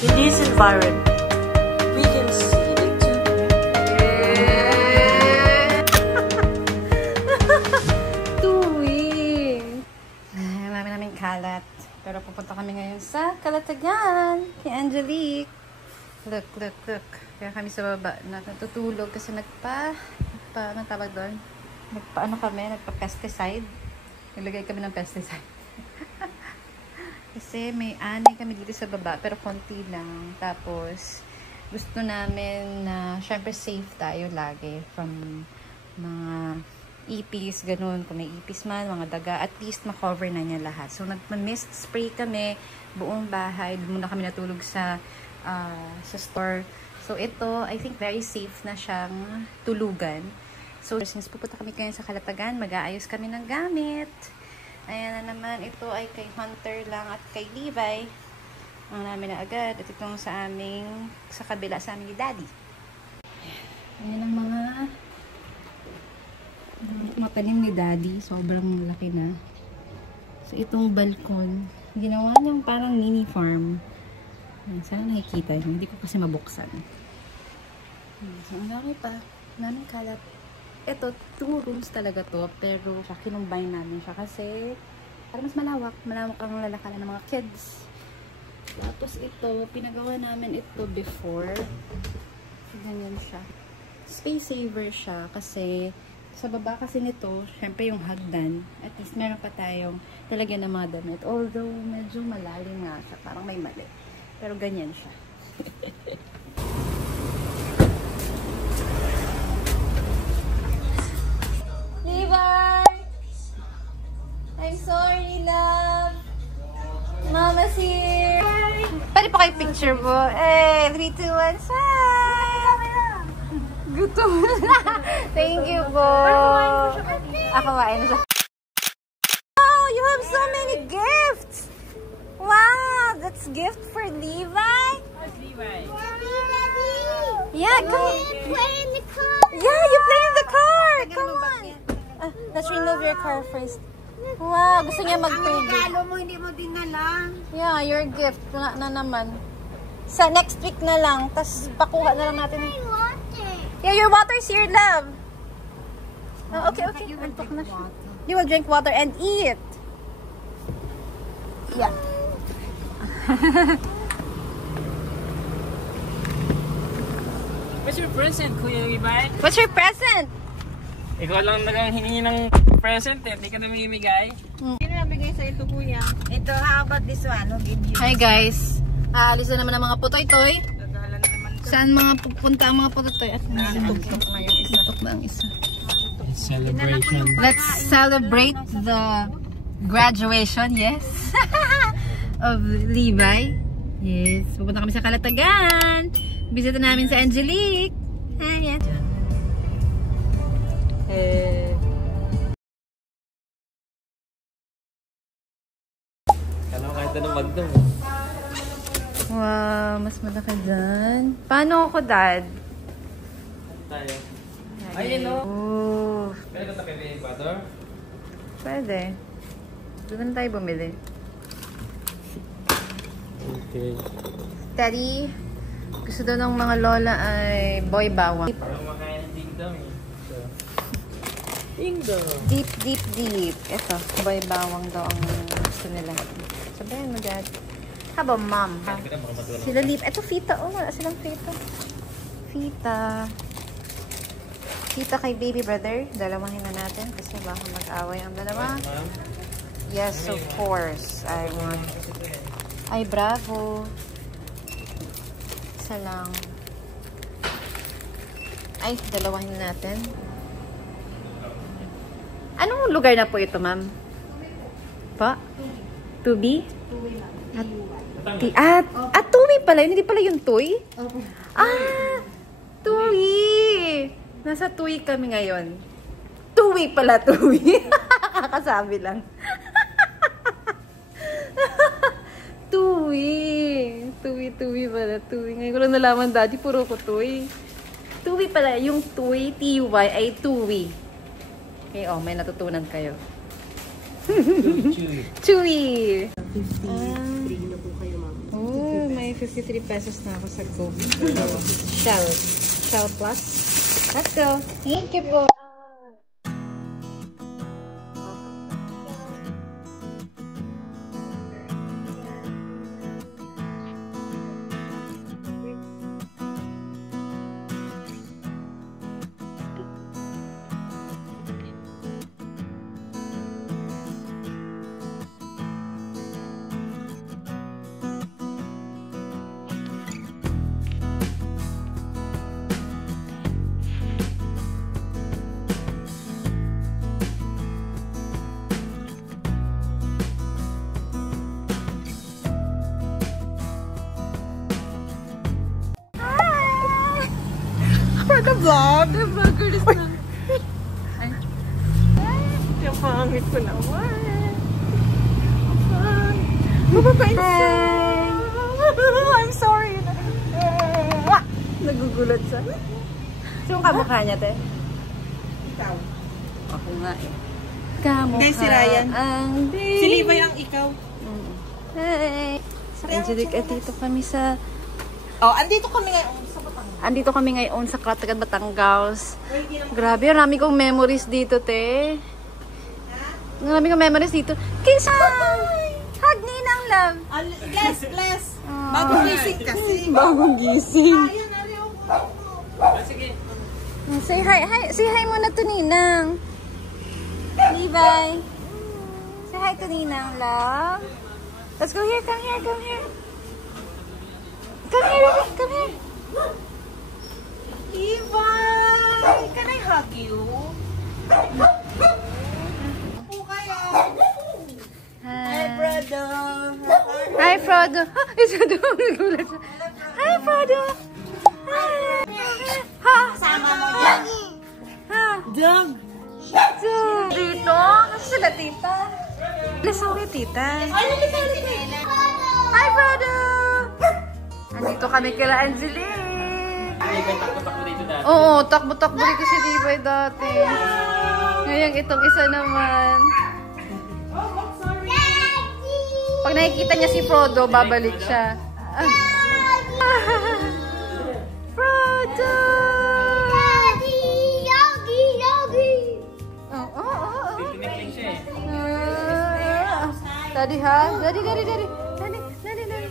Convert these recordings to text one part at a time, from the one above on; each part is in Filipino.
In this environment, we can see the two. Tuwi! Marami namin kalat. Pero pupunta kami ngayon sa Calatagan kay Angelique. Look, look, look. Kaya kami sa baba natutulog kasi anong tawag doon? Nagpa-pesticide. Nilagay kami ng pesticide. Kasi may anay kami dito sa baba, pero konti lang. Tapos, gusto namin na, syempre safe tayo lagi from mga ipis, ganun. Kung may ipis man, mga daga, at least makover na niya lahat. So, nag-mist spray kami, buong bahay. Muna kami natulog sa store. So, ito, I think very safe na siyang tulugan. So, since pupunta kami ngayon sa Calatagan, mag-aayos kami ng gamit. Ayan na naman, ito ay kay Hunter lang at kay Levi. Ang namin na agad. At itong sa kabila sa aming daddy. Ayan ang mga matanim ni daddy. Sobrang laki na. So, itong balkon, ginawa niyang parang mini farm. Ayan, sana nakikita niyo. Hindi ko kasi mabuksan. So, ang laki pa. Naming kalat. Ito, 2 rooms talaga to, pero kinumbine namin siya kasi para mas malawak ang lalakaran ng mga kids. Tapos ito, pinagawa namin ito before. Ganyan siya. Space saver siya kasi sa baba kasi nito, syempre yung hagdan, at least meron pa tayong talagyan ng mga damit. Although, medyo malalim nga siya, parang may mali. Pero ganyan siya. I'm sorry, love. Mama's here. Pwede pa kayo picture po. Eh, 3, 2, 1, smile. Gutom na. Thank you po. Kumain na siya. Oh, you have so many gifts. Wow, that's gift for Levi. Levi. Yeah, come. Play in the car. Yeah, you play in the car. Come on. Let's remove your car first. Wow, gusto niya magtubig. Ang regalo mo, hindi mo dinala. Yeah, your gift na naman. Sa next week na lang, tas pakuha na lang natin. Yeah, your water's here, love. Oh, okay, okay. Antok na siya. You will drink water and eat. Yeah. What's your present, Kuya Levi? What's your present? Ikaw lang nagang hiningi ng present eh. Hindi ka na mamimigay. Sino nabigay sa ito, kuya? Ito, how about this one? Who give you? Hi guys. Aalis na naman ang mga putoy-toy. Gagala na naman. Saan mga pupunta ang mga putoy-toy? At Tutok na yung isa. tutok ba ang isa? Celebration. Let's celebrate the graduation, yes, of Levi. Yes, pupunta kami sa Calatagan. Bisita namin sa Angelique. Ayan. Kala ko kahit anong magdong. Wow, mas malaki dyan. Paano ako, Dad? Tayo. Ayun o. Oh, Pwede ka takinig butter? pwede. Doon na tayo bumili. Okay. Daddy, gusto daw ng mga lola ay boy bawang. Parang makain ng ding-dong eh. So. Ding-dong! Deep, deep, deep. Ito, boy bawang daw ang gusto nila. Sabihin mo, Dad. How about Mom? Sila lip. Ito, fita. Oh, wala silang fita. Fita. Fita kay baby brother. Dalawahin na natin kasi baka mag-away ang dalawa. Yes, of course. I want. Ay, bravo. Isa lang. Ay, dalawahin natin. Anong lugar na po ito, ma'am? Pa? Tubi? Tuwi pala. Hindi pala yung Tuy? Tuwi! Nasa Tuy kami ngayon. Tuwi pala, Tuwi. Kakasabi lang. Tuwi. Tuwi pala. Tuwi. Ngayon ko lang nalaman, Daddy, puro ko Tuy. Tuwi pala. Yung Tuy, T-Y, ay Tuwi. Okay, oh, may natutunan kayo. Chewy. Chewy! 53 na po kayo, ma'am. Oh, may 53 pesos na ako sa Go. Shell Plus. Let's go. Thank you po. The vlog. The vlogger is na. Yung pangit ko naman. Mababain I'm sorry. Nagugulat siya. Sino kamukha niya, te? Ikaw. Ako nga eh. Kamukha. Hindi, si Ryan. Si Levi ang ikaw. Hey! Sa Angelic, dito kami sa... Oh, andito kami ngayon sa Batangas. Andito kami ngayon sa Katagan, Batangas. Grabe, marami kong memories dito, te. Marami kong memories dito. Kiss! Hug Ninang Love! Bless! Bagong gising kasi. Bagong gising. Ayan, nariyo ko. Sige. Say hi. Say hi muna to Ninang. Levi. Say hi to Ninang Love. Let's go here. Come here. Come here. Come here. Come here. Levi! Can I hug you? Ako kayo. Hi, brother. Hi, Frodo. Isa doon. Nagulat siya. Hi, Frodo. Hi. Ha. Sama mo dyan. Ha. Dog. So, dito. Kasi sila, tita. Lasa ulit, tita. Hi, Frodo. Andito kami kila Angelique. Takbo-takbo dito dati. Oo, takbo-takbo dito si Levi dati. Ngayon, itong isa naman. Pag nakikita niya si Frodo, babalik siya. Frodo! Tiniking siya eh. Daddy, ha? Daddy. Daddy. Daddy. Tiniking siya eh.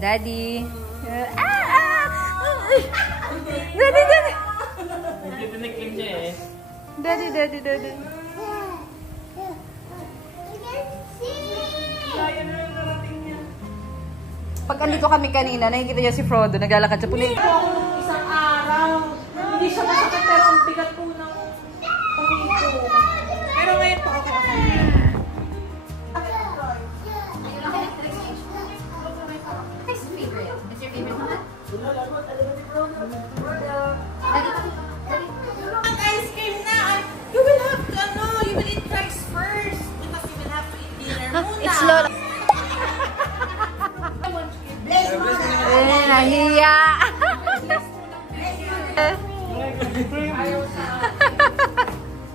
Daddy. Pag andito kami kanina, nakikita niya si Frodo, naglalakad siya. Punin. Isang araw. Hindi siya masakit pero ang bigat po ng pangito. Pero ngayon po okay. Ice cream na. You will have to, you will eat rice first. Because you will have to eat dinner muna. It's lot. Bless mo na. Nahiya.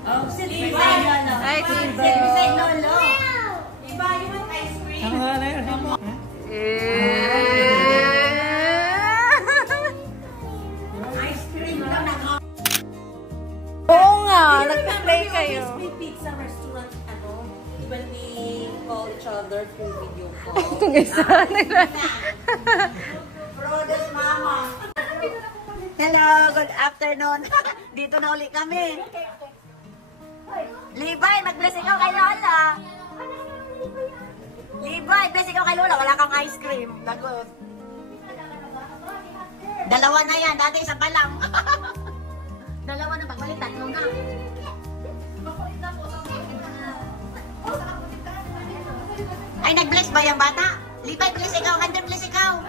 Oh, si Levi. Hi, Tito. Lolo. Levi, you want ice cream? Ice cream lang na. Oo nga, nagpa-play kayo. May pizza restaurant, when we call each other through video call. Itong isa. Frodo's mama. Hello, good afternoon. Dito na uli kami. Levi, mag-bless ikaw kay Lola. Levi, bless ikaw kay Lola. Wala kang ice cream. Lagot. Dalawa na yan. Dati isa pa lang. Dalawa na. Pagbalik, tatlo na. Ay, nag-bless ba yung bata? Levi, bless ikaw. Hunter, bless ikaw.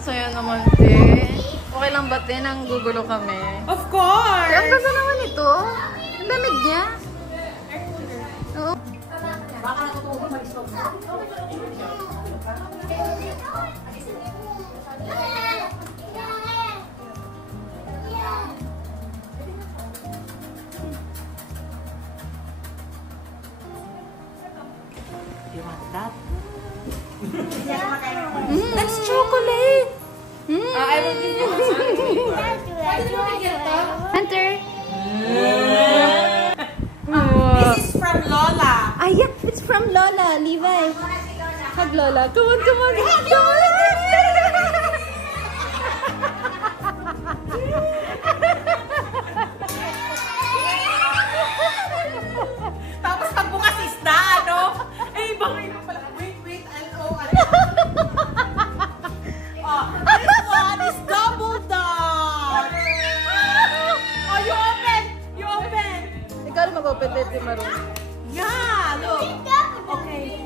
So yun naman, te. Okay lang ba, te? Nang gugulo kami. Of course! Ang ganda naman ito. Ang lamig niya. Oo. You want that? That's chocolate! I will give you Hunter! This is from Lola. Ah, yeah, it's from Lola, Levi. Hug Lola. Come on, come on. Come on. Tapos pagbukas isda, ano? Eh, ibang pala. Wait, oh, this one is double dog. Oh, you open. Ikaw na mag-open dito, Maru. Yeah, look. Okay.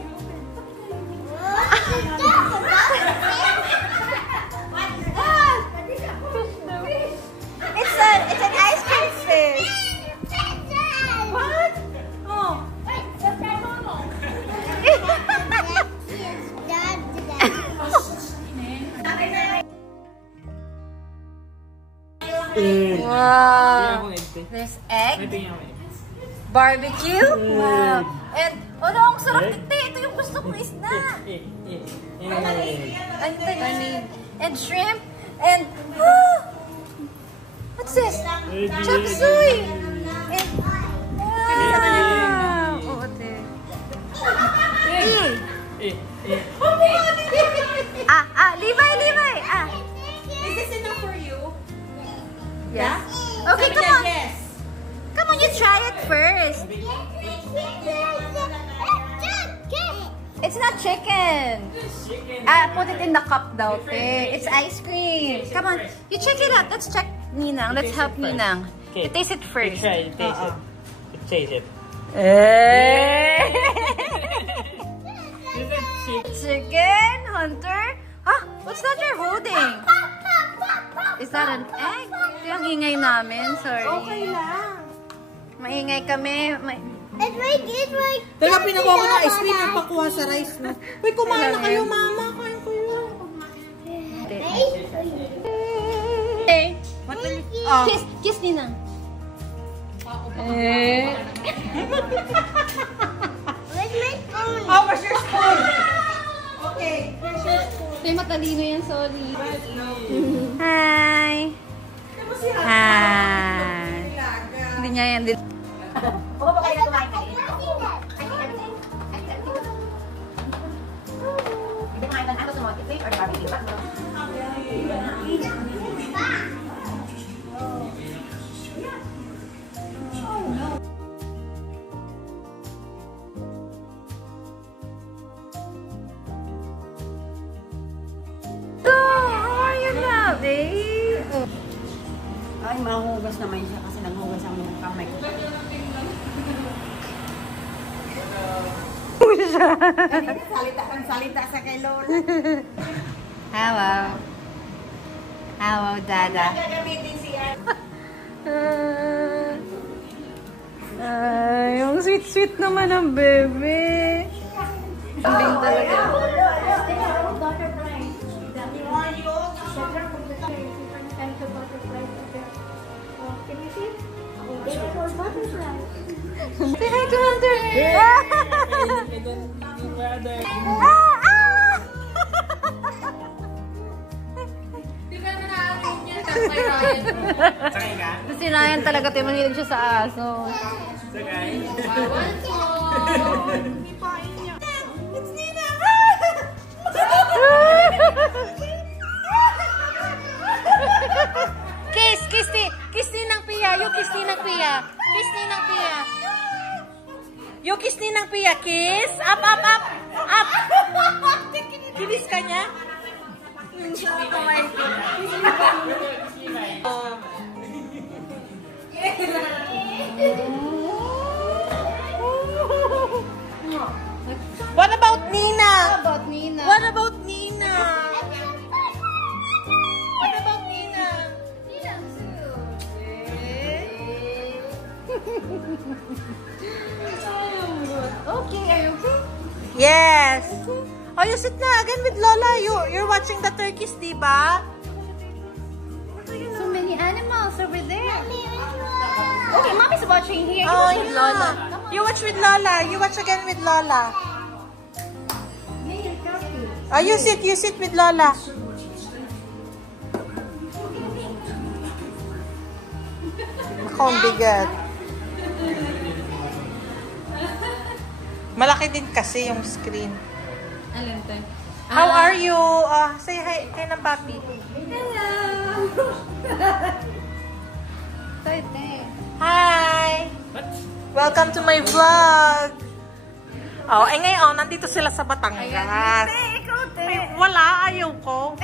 It's an ice cream fish. What? Oh. Wow. There's egg. Barbecue. Wow. And, oh no, ang sarap titi. Ito yung gusto kong isda. And shrimp. And, what's this? Chop suey. And, wow. Oh, ate. Levi. Is this enough for you? Yeah? Okay, come on. Yes. Come on, you try it first. It's not chicken. Put it in the cup daw, te. It's ice cream. Come on, you check it out. Let's check Ninang. Let's help Ninang. You taste it first. Try it, taste it. Taste it. Chicken, Hunter. Huh? What's that you're holding? Is that an egg? Ito yung ingay namin. Sorry. Okay lang. Maingay kami. It's like. Teka, pinakuha ko na ice cream yung pakuha sa rice, no? Uy, kumain na kayo, mama. Kain ko yun. Hey. What will you... Kiss Ninang. Oh, where's your spoon? Okay, where's your spoon? May matalino yan, sorry. Hi! Hi! Hindi niya yan din. Huwag ba kayo na kumain kayo? Hindi kumain ka na. Gusto mo, ito or barbecue pa? Ay, mahugas naman siya kasi nanghugas ang mga kamay ko. Salita sa kay Lola. Hello. Hello, Dada. Ay, yung sweet-sweet naman ng bebe. Ang talaga. Say hi to Hunter! Si Ryan talaga tayo mahilig siya sa aso. It's Nina! Kiss Ninang Pia. You kiss Ninang Pia. Kiss Ninang Pia. You kiss Ninang Pia. Kiss. Up. Kinis ka niya? What about Nina? About Nina. What about Nina? What about Nina? Okay, are you okay? Yes. Oh, you sit na again with Lola. You're watching the turkeys, diba? So many animals over there. Okay, Mommy's watching here. Oh, You watch with yeah. Lola. You watch with Lola. You watch again with Lola. Ah, you sit with Lola. Ako, ang bigat. Malaki din kasi yung screen. Alam to. How are you? Say hi kay ng papi. Hello! Hi! Welcome to my vlog! Oh, eh ngayon, nandito sila sa Batangas. Ikaw, te. Ay, wala, ayaw ko.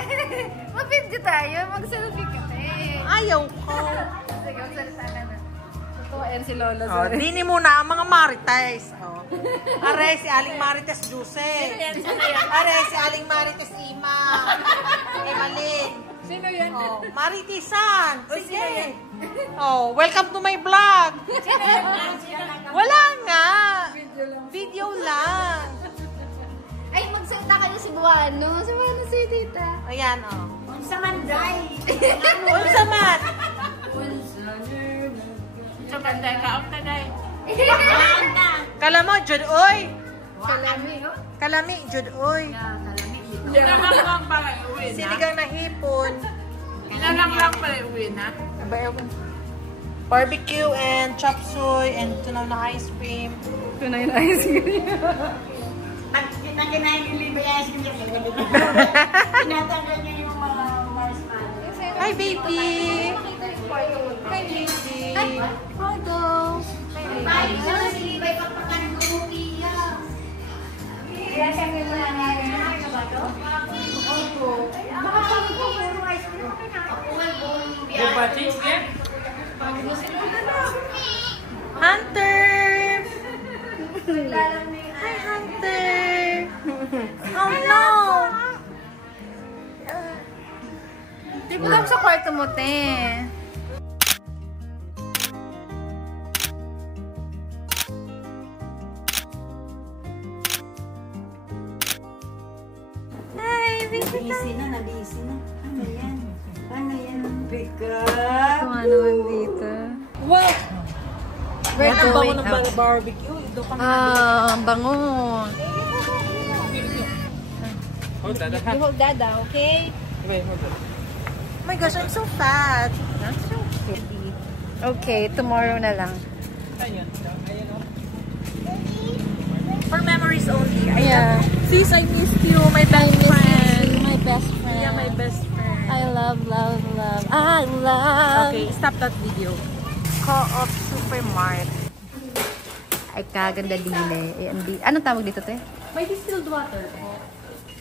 Mag-video tayo. Mag-selfie ka, te. Ayaw ko. Sige, magsalita na na. Totoo, ayan si Lola. Oh, dini muna ang mga Marites. Oh. Are, si Aling Marites Juse. Are, si Aling Marites Ima. Emalyn. Sino yan? Oh, Maritisan. Sige. Oh, welcome to my vlog. Wala nga. Video lang. Ay, magsalita kayo si Buano. Sumano si tita. Ayan, oh. Unsa man day. Unsa man? Unsa man day ka ang taday. Kalamo, Jud, oy. Salami, oh. Kalami, Jud, oy. Ilang lang pala uwi na. Sinigang na hipon. Ilang lang pala uwi na. Barbecue and chop suey and tunaw na ice cream. Tunay na ice cream. Pag kita kinain yung libre ice cream niya. Tinatanggal niya yung mga marshmallow. Hi, baby. Hi, baby. Photo. Ay, so si Libay pagpakan ng Rukia. Kaya siya may mga nangyari ba ito? Opo. Makapagod ko yung ice cream. Hunter! Hi, Hunter! Oh, no! Di ba lang sa kwarto mo, te? Hi, Busy na, na-busy na. Ano yan? Ano yan? Pick-up. Kung ano man dito. Wow! We're going ng out. barbecue. Ito ka Ang bango. Hold that. You hold dada, okay? Wait, hold that. Oh my gosh, I'm so fat. That's so pretty. Okay, tomorrow na lang. For memories only. Yeah. Sis, I missed you. My best friend. My best friend. Yeah, my best friend. I love. I love. Okay, stop that video. Co-op Supermart. Ay, kaganda dile. Anong tawag dito, te? May distilled water.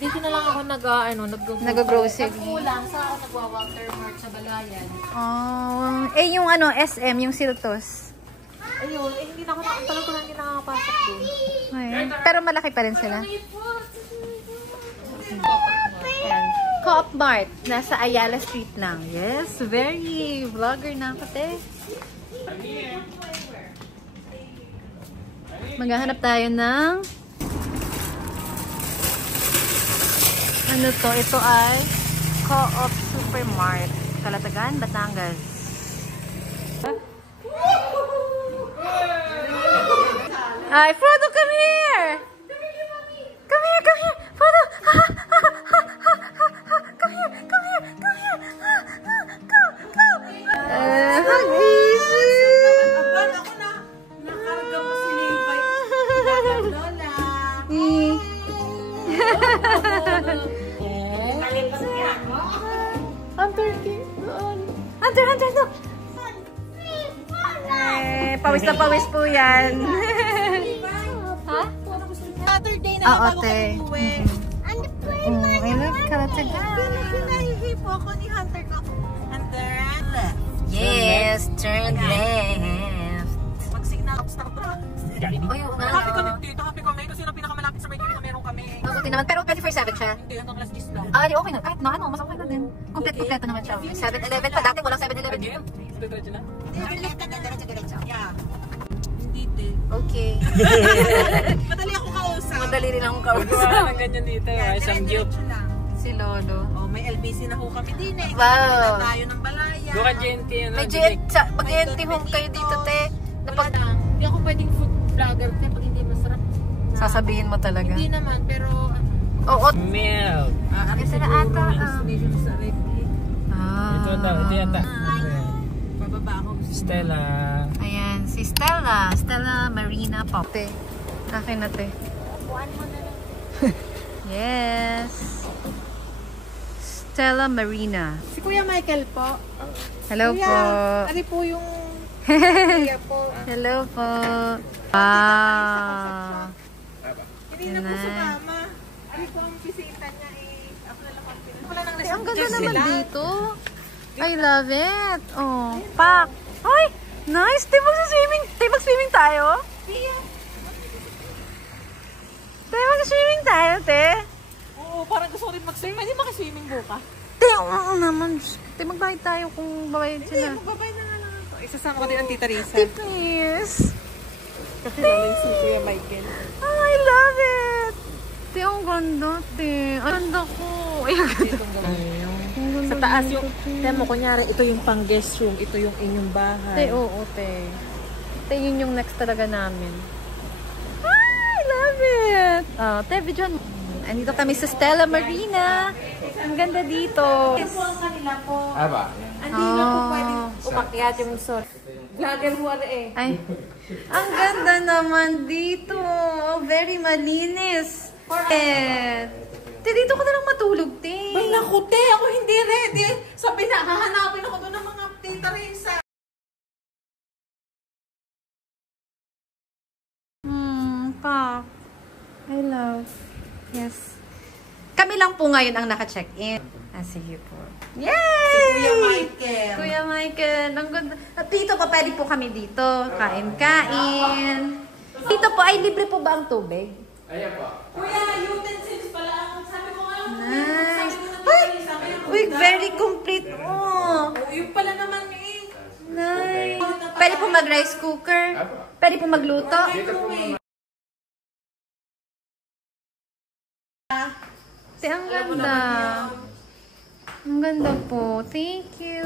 Dito na lang ako Nag-grocery. Kulang sa ako nagwa-Walter Mart sa Balayan. Oh, yung ano, SM, yung Siltos. Ayun, hindi na ako talagang hindi nakakapasok doon. Ay, pero malaki pa rin sila. Ayan. Co-op Mart. Nasa Ayala Street lang. Yes, very vlogger na ako, te. Maghahanap tayo ng ano to? Ito ay Co-op Supermart. Kalatagan, Batangas. Ay, Frodo, come here! Come here, come here! Frodo! Come here, come here, come here! Go, go! Huggies! Abad ako na. Nakarga mo si Levi. Lola. Hunter, Hunter, Hunter, no! Pawis na pawis po yan. Ha? Saturday na Oo, bago te. kami uwi. I love Kalatagan. Pinahihipo ako ni Hunter ko. Hunter, left. Yes, turn left. Mag-signal ako sa kapra. Oy, Happy kami dito, happy kami. Kasi yung pinakamalapit sa may na meron kami. mabuti naman. Pero 24/7 siya. Hindi, hanggang alas 10 lang. Ah, okay na. Kahit na ano, mas okay na din. Kompleto naman siya. 7-Eleven pa. Dati walang 7-Eleven dito. Diretso na? Diretso. Yeah. Hindi, te. Okay. Madali ako kausap. Madali rin akong Gawa kausap. ng ganyan dito. Ay, isang guilt. Diretso lang. Si Lolo. Oh, may LBC na ho kami din eh. Wow. Kasi tayo ng Balaya. Doon ka GNT. Mag-GNT home kayo dito, te. Wala na. Hindi ako pwedeng food vlogger te pag hindi masarap. Sasabihin mo talaga. Hindi naman, pero Oo. Milk. Isa na ata. Ito daw, ito yata. Bababa ako. Stella. Ayan, si Stella. Stella Marina Pop. Akin na, te. Yes. Stella Marina. Si Kuya Michael po. Hello Kuya, po. ano po yung Kuya po? Hello po. Wow. Hindi na po sumama. Ano po ang bisita niya eh. Ako na lang ang pinag. Wala nang Ang ganda naman dito. I love it. Oh, pak. Ay, nice. Mag-swimming tayo? Mag-swimming tayo, te. Oo, parang gusto ko rin mag-swimming. Hindi makaswimming buka. Te, oo naman. Te, magbayad tayo kung babayad Hindi, sila. magbabay na nga lang ako. Isasama ko din ang Tita Risa. Te, please. Kasi lalo si Kuya Michael. Oh, I love it. Te, ang ganda, te. Ang ganda ko. Ay, ang ganda. Sa taas yung, mo, kunyari, ito yung pang guest room, ito yung inyong bahay. Te, oo, te. Te, yun yung next talaga namin. I love it. Oh, te, videoan mo. Andito kami sa Stella Marina. Ang ganda dito. Ito po ang kanila po. Aba. Hindi na po pwede umakyat yung sol. Vlogger mo eh. Ay, ang ganda naman dito. Very malinis. Te, dito ko na lang matulog, te. Ay, naku, te, ako hindi ready. Sabi na, hahanapin ako doon ng mga Tita Risa. Pa. I love. Yes. Kami lang po ngayon ang naka-check-in. Sige po. Yay! Kuya Michael. Kuya Michael. Ang ganda. At dito pa, pwede po kami dito. Kain-kain. Dito po, ay libre po ba ang tubig? Ayan po. Kuya, utensils pala ang sabi ko nga. Nice. Sabi ko na Ay! Tita Risa, Uy, very complete. Oh. yung pala naman eh. Nice. Pwede po mag-rice cooker. Pwede po magluto. Te, ang ganda. Ang ganda po. Thank you.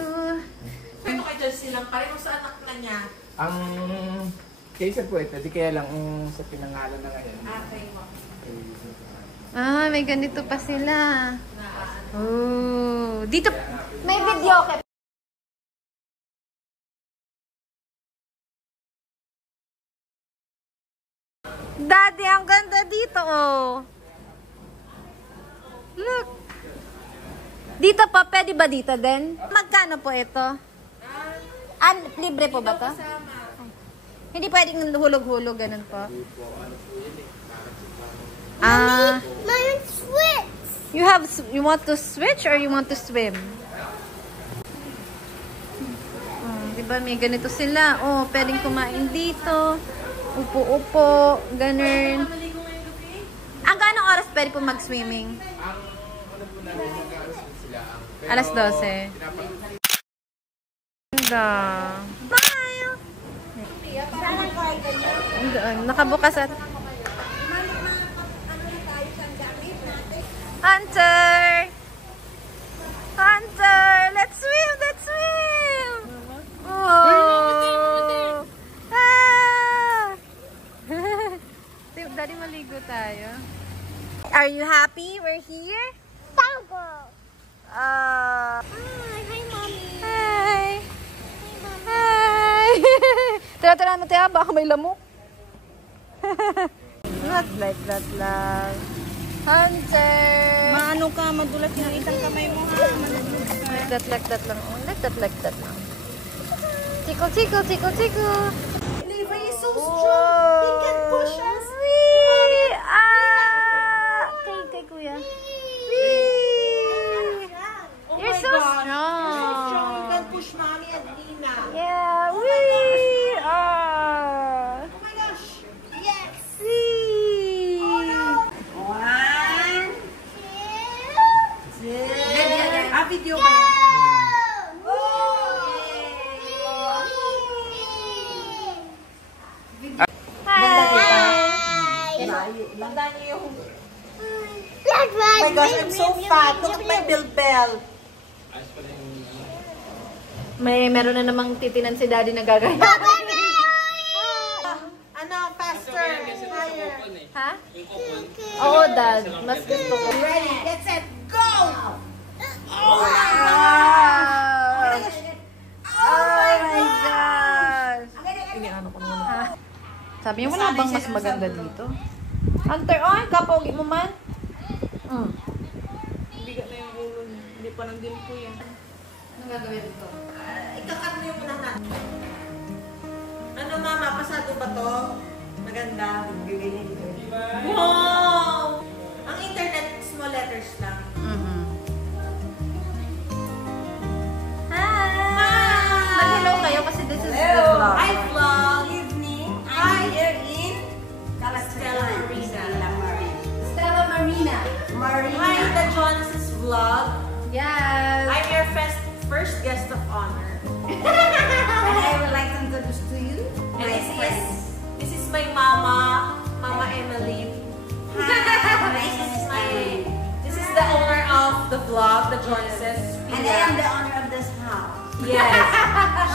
Ito kay Jocelyn lang, pareho sa anak na niya. Ang case po ito, di kaya lang sa pinangalan na ngayon. Okay mo. Ah, may ganito pa sila. Oh, dito. May video ka. Daddy, ang ganda dito, oh. Look. Dito pa, pwede ba dito din? Magkano po ito? Libre po ba to? Hindi pwedeng hulog-hulog, ganun po. Switch. You want to switch or you want to swim? Diba may ganito sila? Oh, pwedeng kumain dito. Upo-upo, ganun. Ang ganong oras pwede po mag-swimming? Alas 12. Ganda. Bye! Nakabukas at... Hunter! Hunter! Let's swim! Let's swim! Oh! Ah! Daddy, maligo tayo. Are you happy we're here? Tango. Hi, Mommy. Hi! Hi! Tira-tira mo tayo, baka may lamok. Not like that lang. Hunter! Maano ka, madulas yung isang kamay mo ha. Like that lang. Oh, like that lang. Tickle, tickle, tickle, tickle. Levi is so strong. He can push us. Wee! Ah! Kay kuya. Wee! You're so strong. You can push Mommy and Nina. Yeah, wee! Ah! Oh my gosh. Yes. Wee! One. Two. Video ba yan? Tandaan niyo yung... Oh my gosh, I'm so fat. Look at my bilbel. Meron na namang titinan si Daddy na gagaya. Ano, faster. Higher. Ha? Oo, Dad. Mas gusto ko. Ready, get set, go! Oh my gosh! Sabi niyo, wala bang mas maganda dito? Hunter, ay, kapogi mo man. Bigat na yung ulo niya. Hindi pa nang din po yan. Anong gagawin dito? Ikakat mo yung unahan natin. Ano mama, pasado ba to? Maganda. Wow! Ang internet, small letters lang. Nag-hello kayo kasi this is the vlog. Hi vlog! Evening, I'm here in Stella Marina. Stella Marina. Hi, the John's vlog. Yes. I'm your first guest of honor. and I would like to introduce to you And my friend. this is my mama, Mama Emily. This is the owner of the vlog, the Johnses. And I am the owner of this house. Yes.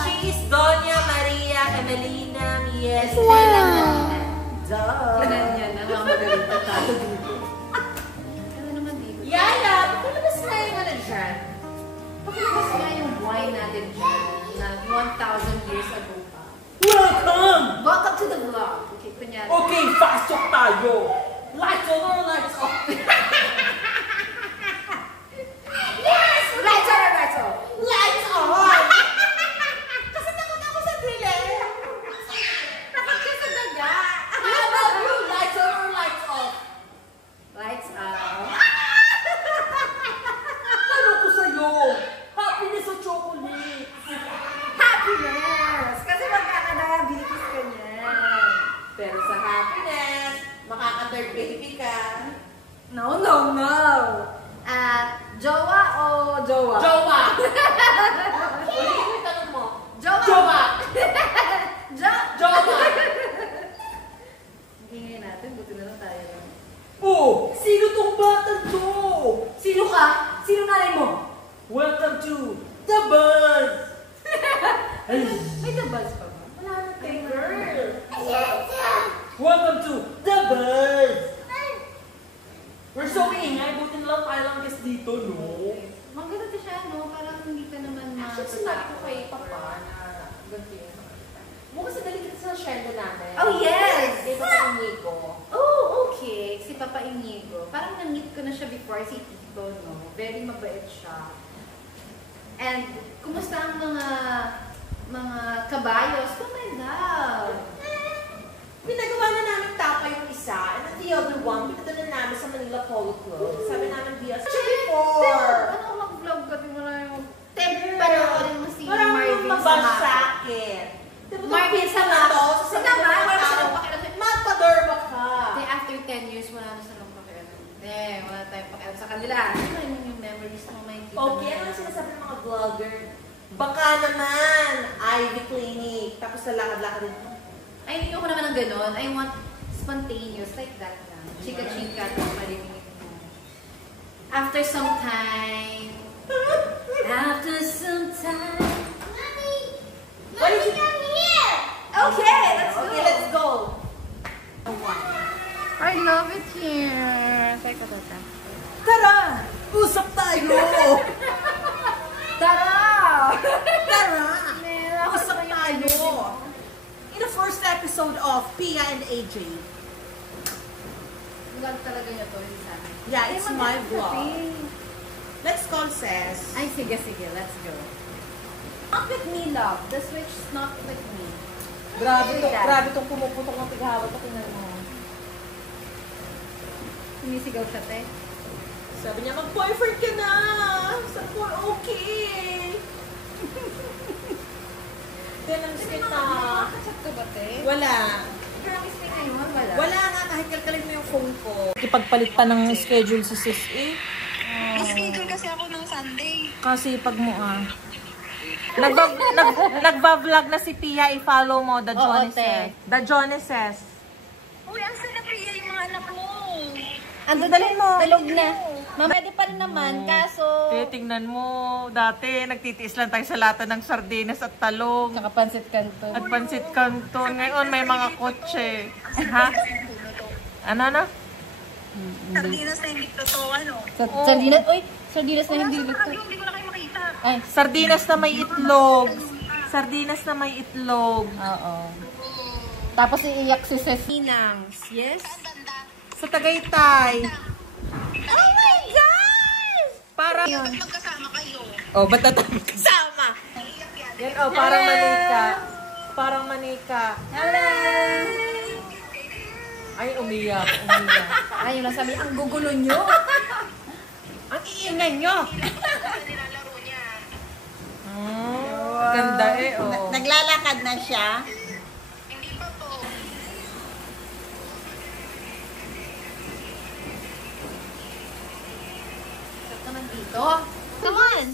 She is Doña Maria Emelina Mies. Duh. Ganyan na, mamagalit na tayo dito. Ano naman dito? Yaya, pakilabas nga yung ano dyan. Pakilabas nga yung wine natin dyan na 1,000 years ago pa. Welcome! Welcome to the vlog. Okay, kunyari. Okay, pasok tayo! Lights on or lights off? Yes! Lights on, lights on. Lights on! Kasi takot ako sa thriller. Takot ka sa daga. How about you? Lights on or lights off? Lights out. Ano ko sa'yo? Happiness o chocolate? Happiness! Kasi magkaka-diabetes ka niyan. Pero sa happiness, makaka-third baby ka. No, no, no. Jowa o jowa? Jowa! Ulitin mo yung tanong mo. Jowa. Jowa! Jowa! Hingin natin, buti na lang tayo lang. Oh, sino tong batang to? Sino ka? Sino nanay mo? Welcome to The Buzz! May the buzz pa ba? Wala na kay girl. Welcome to The Buzz! We're so ingay, buti na lang tayo lang guest dito, no? Maganda siya, no? Parang hindi ka naman Actually, sinabi ko kay Papa na ganito yun. Mo kasi dali kita sa share namin. Oh, yes! Kay Papa Inigo. Oh, okay. Si Papa Inigo. Parang na-meet ko na siya before si Tito, no? Very mabait siya. And, kumusta ang mga kabayos? Oh my God! Pinagawa na namin tapa yung isa, and the other one, pinadala namin sa Manila Polo Club. Sabi namin, Diaz, before! Ano mag-vlog ka? Di mo na yung... Panoorin mo si Parang Marvin mabash sa Samato. akin. Marvin Samato. Sa Naman, wala tao, silang pakialam. Matadorba ka! Kasi after 10 years, wala na silang pakialam. Hindi, wala tayong pakialam sa kanila. Ano yung memories mo may kita Okay, ano ang sinasabi ng mga vlogger? Baka naman, Ivy Clinic. Tapos sa lakad-lakad din. Ay, hindi ko naman ng ganon. I want spontaneous, like that lang. Chika-chika, tapos marinig mo. After some time. After some time. What did you... Okay, let's go. Okay, let's go. I love it here. Say ko tata. Tara! Usap tayo! Tara! Tara! Usap tayo! In the first episode of Pia and AJ. Vlog talaga niya to, hindi sa akin. Yeah, it's my vlog. Let's confess. Ay, sige, let's go. Not with me, love. The switch is not with me. Grabe tong pumuputok ng tighawat at tingnan mo. Sumisigaw siya, te. Sabi niya, mag-boyfriend ka na! Sabi ko, okay! Namiss kita. Nakachat ka ba, te? Wala. Pero miss me ngayon, wala. Wala nga, kahit kalkalin mo yung phone ko. Ikipagpalit pa ng schedule si sis eh. Schedule kasi ako ng Sunday. Kasi pag mo Nagba-vlog na si Pia, i-follow mo, The Joneses. The Joneses. Uy, ang sana Priya yung mga anak mo. Ando, Dalhin mo. Talog na. Pwede pa rin naman, kaso... Tingnan mo, dati nagtitiis lang tayo sa lata ng sardinas at talong. Saka pansit kanto. At pansit canton. Ngayon may mga kotse. Ha? Ano? Sardinas na hindi totoo, ano? Sardinas, uy! Sardinas na hindi luto. Hindi ko na kayo makita. Ay, Sardinas na may itlog. Sardinas na may itlog. oo. Tapos iiyak si Ninangs. Yes? Sa Tagaytay. Oh my gosh! Para... Magkasama kayo. Oh, ba't kasama? Yan, oh, parang manika. Parang manika. Hello! Ay, umiyak. Ay, yun lang sabi, ang gugulo nyo. Ang iingay nyo. Nilalaro niya. Ganda eh, oh. Naglalakad na siya. Hindi pa po. Come on!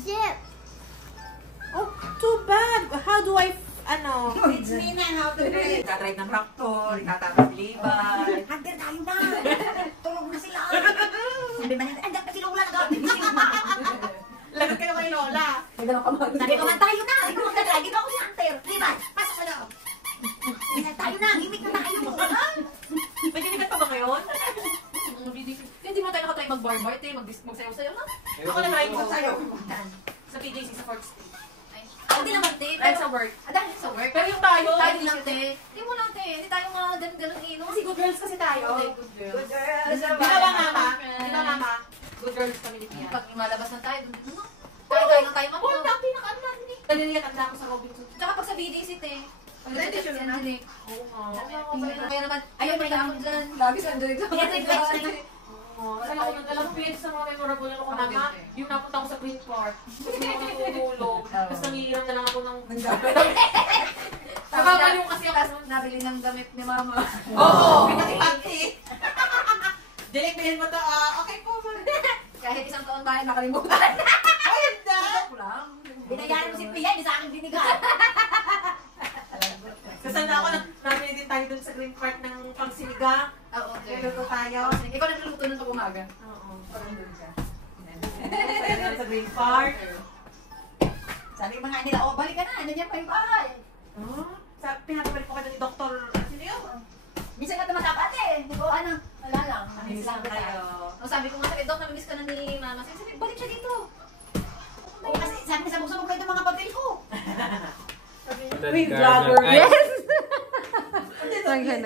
Oh, too bad. How do I, It's me na, how to play. Tatride ng traktor, tatatag libay. Hunter tayo na. Tulog na sila. Sabi ba nila, dapat sila wala na. Lagat kayo kay Lola. Sabi ko man, tayo na. Ikaw ang naglag. Ikaw si Hunter. Diba? Pasok ka na. Tayo na. Himik na tayo. May kinikat pa ba ngayon? Hindi mo tayo nakatry mag-bar-bar, magsayaw-sayaw na. Ako na try mo sa'yo. Sa PJC sa Fort Street. Hindi naman, te. Dahil sa work. Dahil sa work. Pero yung tayo, Tayo lang, te. Hindi mo lang, te. Hindi tayo mga ganun-ganun inom. kasi good girls kasi tayo. Good girl. Di ba mama? Di ba mama? Good girls kami ni Pia. Pag lumalabas na tayo, tayo lang tayo Oh, ang pinaka-ano natin eh. Talilikat ang ako sa Robinson. Tsaka pag sa BDC, te. Ready siya na? Oo nga. Kaya naman, ayaw may lang dyan. Lagi sa Android. Kasi ako nag-alam ko sa mga memorable na ako naman. Yung napunta ko sa Green Park. Kasi ako natutulog. Tapos nangihiram na lang ako ng... Nakabaliw kasi ako. Nabili ng damit ni mama. Oo! Pinatipati! Dilikbihin mo to. Okay po. Kahit isang taon ba nakalimutan. Ay, hindi! Binayaran mo si Pia. Hindi sa akin binigay. Kasi na ako, nabili din tayo dun sa Green Park ng pangsinigang. Oo, te. Nagluto tayo. Ikaw nagluluto nun sa umaga. Oo. Parang doon ka. Tayo sa Green Park. Sabi ko nga nila, balik ka na. Nandiyan pa yung bahay. Pinatapalik ko kayo ni Dr. Sino yun? Minsan ka tumatap ate. Hindi ko, wala lang. Miss lang kayo. Sabi ko nga sa Doc, namimiss ka na ni mama. Sabi, balik siya dito. Oo, kasi sabi niya, sabog-sabog kayo ng mga papel ko. Uy, vlogger. Yes! Vlogger.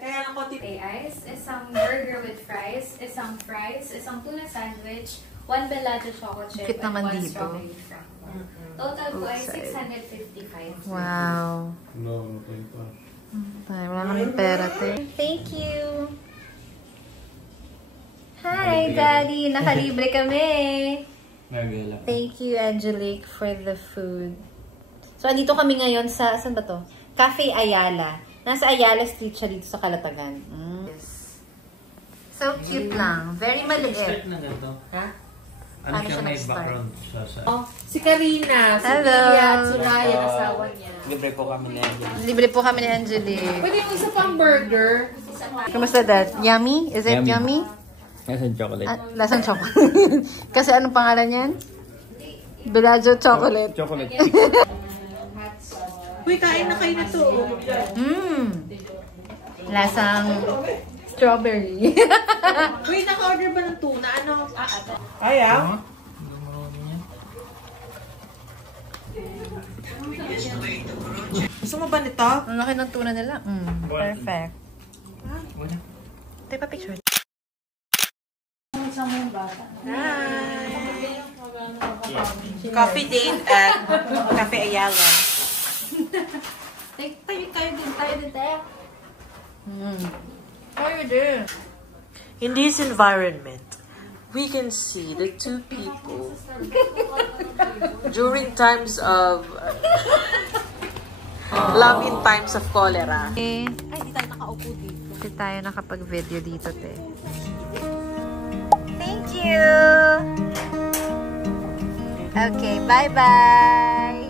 Kaya lang ko Ice, isang burger with fries, isang tuna sandwich, 1 Bellata chocolate chip, Cute naman and 1 dito. strawberry frappe. Total po ay 655. Wow. Ay, wala kaming pera, te. Thank you. Hi, Daddy. Nakalibre kami. Thank you, Angelique, for the food. So, andito kami ngayon sa, saan ba to? Cafe Ayala. Nasa Ayala Street siya dito sa Calatagan. Yes. So cute lang. Very maliit. Start na ganito. Ha? Ano Paano siya siya may nag-start? background siya sa... Si Karina, si Hello. Pia at si Ryan, asawa niya. Libre po kami na yan. Libre po kami ni Angelique. Pwede yung isa pang burger. Kamusta, Dad? Yummy? Is it yummy? Kasi chocolate. Lasang chocolate. Kasi anong pangalan yan? Bellagio chocolate. Chocolate. Uy, kain na kayo na to. Lasang strawberry. Uy, naka-order ba ng tuna? Ano? Ay, Gusto mo ba nito? Ang laki ng tuna nila. Perfect. Wala. Take a picture. Coffee date at Cafe Ayala. In this environment, we can see the two people during times of love in times of cholera. Ay, di tayo nakaupo dito. Di tayo nakapag-video dito, te. Thank you! Okay, bye-bye!